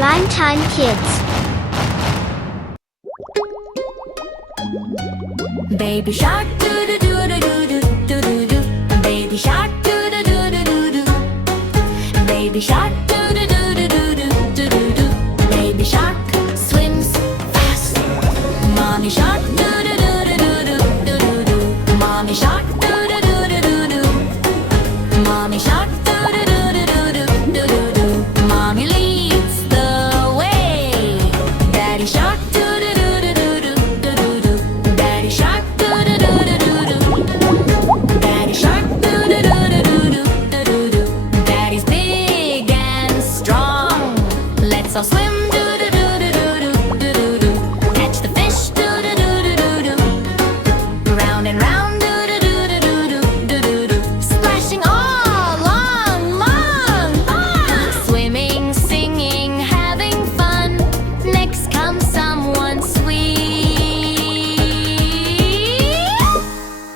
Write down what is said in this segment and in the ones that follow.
Rhyme time, kids. Baby shark doo doo doo doo doo doo doo doo. Baby shark doo doo doo doo doo doo. Baby shark doo doo doo doo doo doo doo doo. Baby shark swims fast. Mommy shark doo doo doo doo doo doo doo doo. Mommy shark doo doo doo doo doo doo. Mommy shark doo doo doo doo doo doo doo doo. Mommy leads the way. Daddy shark doo doo doo doo doo doo doo doo. Daddy shark doo doo doo doo doo doo. Daddy shark doo doo doo doo doo doo doo doo. Daddy's big and strong. Let's all swim doo doo doo doo doo doo doo doo. Catch the fish doo doo doo doo doo doo. Round and round doo doo doo doo doo doo doo doo. Splashing all along, long, long. Swimming, singing, having fun. Next comes someone sweet.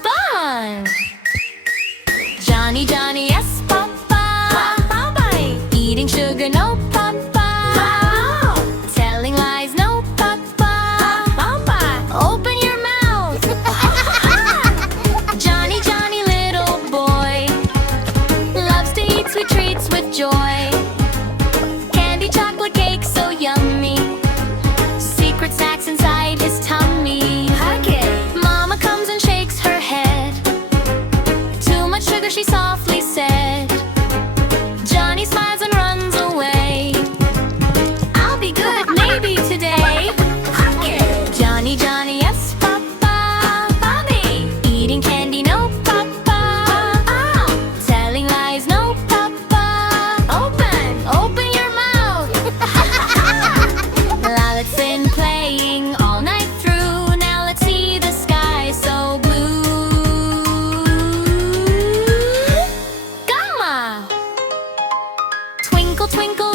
Fun! Johny Johny yes Papa. Eating sugar no Papa. Telling lies no Papa. Open your mouth. Johny Johny little boy loves to eat sweet treats with joy. Candy chocolate cake so yummy. Secret snacks inside his tummy. Mama comes and shakes her head. Too much sugar, she softly said. Johnny smiles and runs away. I'll be good maybe today. Johny Johny yes Papa. Eating candy no Papa. Telling lies no Papa. Open your mouth. It's been playing all night through. Now let's see the sky so blue. Gamma! Twinkle twinkle